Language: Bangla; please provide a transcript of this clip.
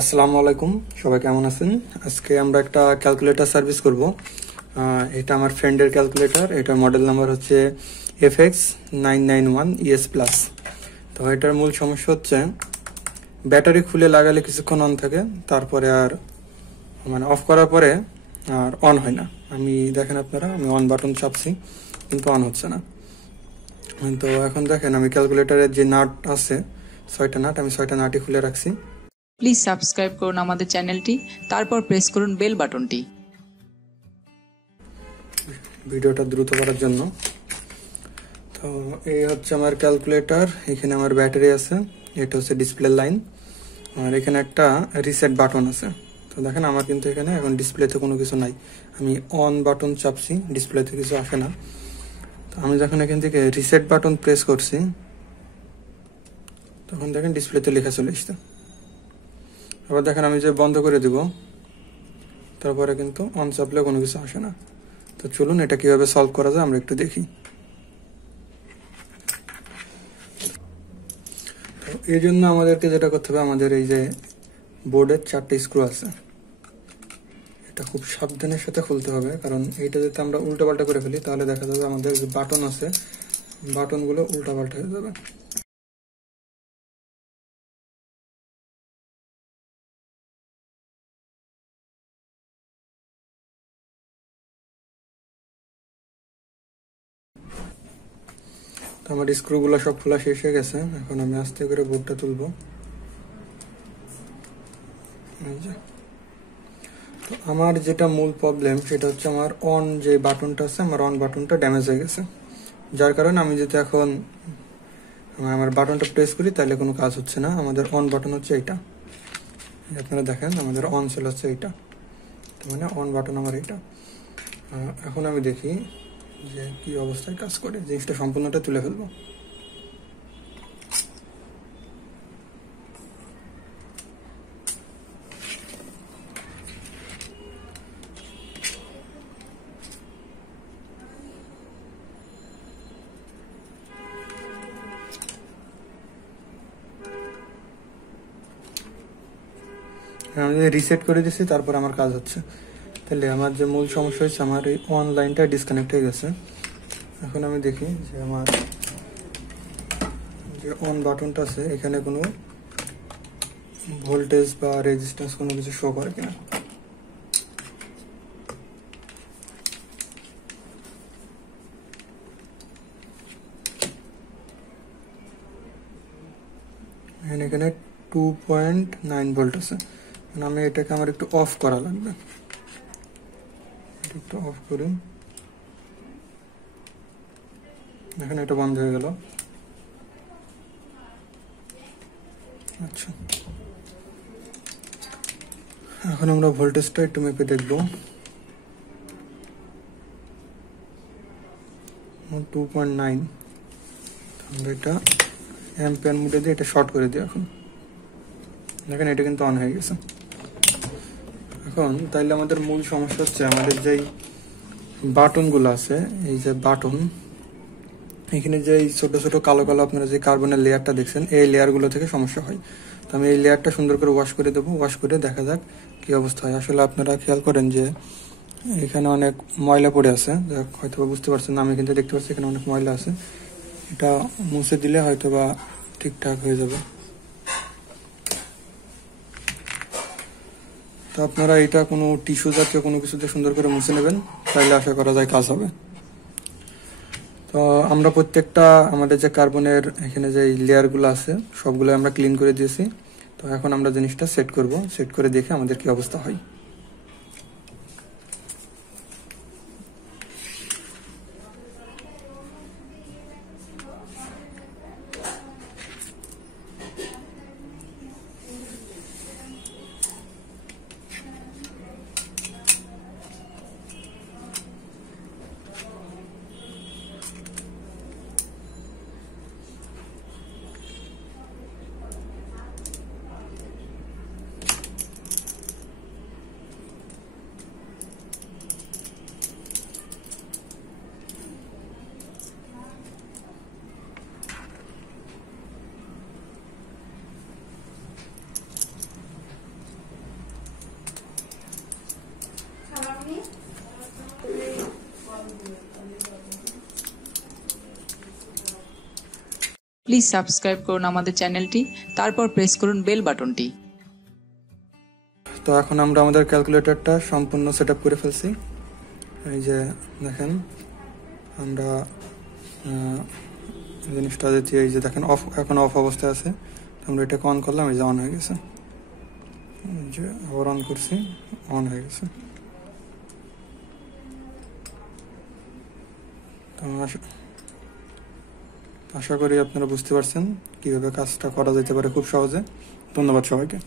আসসালামু আলাইকুম, সবাই কেমন আছেন? আজকে আমরা একটা ক্যালকুলেটর সার্ভিস করব। এটা আমার ফ্রেন্ডের ক্যালকুলেটর। এটার মডেল নাম্বার হচ্ছে FX991ES+। তো এটার মূল সমস্যা হচ্ছে ব্যাটারি খুলে লাগালে কিছুক্ষণ অন থাকে, তারপরে আর অফ করার পরে আর অন হয় না। দেখেন আপনারা, আমি অন বাটন চাপছি কিন্তু অন হচ্ছে না। তো এখন দেখেন, আমি ক্যালকুলেটরের যে নাট আছে 6টা নাট, আমি 6টা নাটই খুলে রাখছি। প্লিজ সাবস্ক্রাইব করুন আমাদের চ্যানেলটি, তারপর প্রেস করুন বেল বাটনটি ভিডিওটা দ্রুত করার জন্য। তো এই হচ্ছে আমার ক্যালকুলেটর। এখানে আমার ব্যাটারি আছে, এটা হচ্ছে ডিসপ্লে লাইন, আর এখানে একটা রিসেট বাটন আছে। তো দেখেন, আমার কিন্তু এখানে এখন ডিসপ্লেতে কোনো কিছু নাই। আমি অন বাটন চাপছি, ডিসপ্লেতে কিছু আসে না। তো আমি যখন এখান থেকে রিসেট বাটন প্রেস করছি, তখন দেখেন ডিসপ্লেতে লেখা চলে আসছে। আবার দেখেন, আমি যে বন্ধ করে দিব, তারপরে কিন্তু অন চাপলে কোনো কিছু আসে না। তো চলুন এটা কিভাবে সলভ করা যায় আমরা একটু দেখি। তো এই জন্য আমাদেরকে যেটা করতে হবে, আমাদের এই যে বোর্ডের 4টে স্ক্রু আছে, এটা খুব সাবধানের সাথে খুলতে হবে, কারণ এইটা যদি আমরা উল্টাপাল্টা করে ফেলি তাহলে দেখা যাবে আমাদের যে বাটন আছে, বাটনগুলো উল্টাপাল্টা হয়ে যাবে। তো আমার স্ক্রুগুলো সব খোলা শেষ হয়ে গেছে। এখন আমি আস্তে করে বোর্ডটা তুলবো। তো আমার যেটা মূল প্রবলেম, সেটা হচ্ছে আমার অন যে বাটনটা আছে, আমার অন বাটনটা ড্যামেজ হয়ে গেছে। যার কারণে আমি যদি এখন আমার বাটনটা প্রেস করি তাহলে কোনো কাজ হচ্ছে না। আমাদের অন বাটন হচ্ছে এইটা, আপনারা দেখেন আমাদের অন সেল হচ্ছে এইটা, মানে অন বাটন আমার এইটা। এখন আমি দেখি যে কি অবস্থায় কাজ করে, জিনিসটা সম্পূর্ণটা তুলে ফেলবো। আমি রিসেট করে দিচ্ছি, তারপর আমার কাজ হচ্ছে। তাহলে আমার যে মূল সমস্যা হয়েছে, আমার এই অন লাইনটা ডিসকানেক্ট হয়ে গেছে। এখন আমি দেখি যে আমার যে অন বাটনটা আছে, এখানে কোনো ভোল্টেজ বা রেজিস্ট্যান্স কোনো কিছু শো করে কিনা। এখানে 2.9 ভোল্ট আছে। আমি এটাকে আমার একটু অফ করা লাগবে, একটু অফ করি। দেখেন এটা বন্ধ হয়ে গেল। আচ্ছা, এখন আমরা ভোল্টেজটা একটু মেপে দেখব। 2.9। আমরা এটা অ্যাম্পিয়ার মোডে দিয়ে এটা শর্ট করে দিই। এখন দেখেন এটা কিন্তু অন হয়ে গেছে। এখন তাইলে আমাদের মূল সমস্যা হচ্ছে আমাদের যেই বাটনগুলো আছে, এই যে বাটন, এখানে যে ছোট ছোট কালো কালো আপনারা যে কার্বনের লেয়ারটা দেখছেন, এই লেয়ারগুলো থেকে সমস্যা হয়। তো আমি এই লেয়ারটা সুন্দর করে ওয়াশ করে দেবো। ওয়াশ করে দেখা যাক কি অবস্থা হয়। আসলে আপনারা খেয়াল করেন যে এখানে অনেক ময়লা পড়ে আছে, হয়তো বা বুঝতে পারছেন না, আমি কিন্তু দেখতে পাচ্ছি এখানে অনেক ময়লা আছে। এটা মুছে দিলে হয়তো বা ঠিকঠাক হয়ে যাবে। তো আপনারা এটা কোনো টিস্যু জাতীয় কোনো কিছুতে সুন্দর করে মুছে নেবেন, তাহলে আশা করা যায় কাজ হবে। তো আমরা প্রত্যেকটা আমাদের যে কার্বনের এখানে যে লেয়ারগুলো আছে সবগুলো আমরা ক্লিন করে দিয়েছি। তো এখন আমরা জিনিসটা সেট করব, সেট করে দেখে আমাদের কি অবস্থা হয়। প্লিজ সাবস্ক্রাইব করুন আমাদের চ্যানেলটি, তারপর প্রেস করুন বেল বাটনটি। তো এখন আমরা আমাদের ক্যালকুলেটরটা সম্পূর্ণ সেট আপ করে ফেলছি। এই যে দেখেন আমরা জিনিসটা দিচ্ছি, এই যে দেখেন অফ, এখন অফ অবস্থায় আছে। আমরা এটাকে অন করলাম, এই যে অন হয়ে গেছে। এই যে আবার অন করছি, অন হয়ে গেছে। তো আশা করি আপনারা বুঝতে পারছেন কিভাবে কাজটা করা যেতে পারে খুব সহজে। ধন্যবাদ সবাইকে।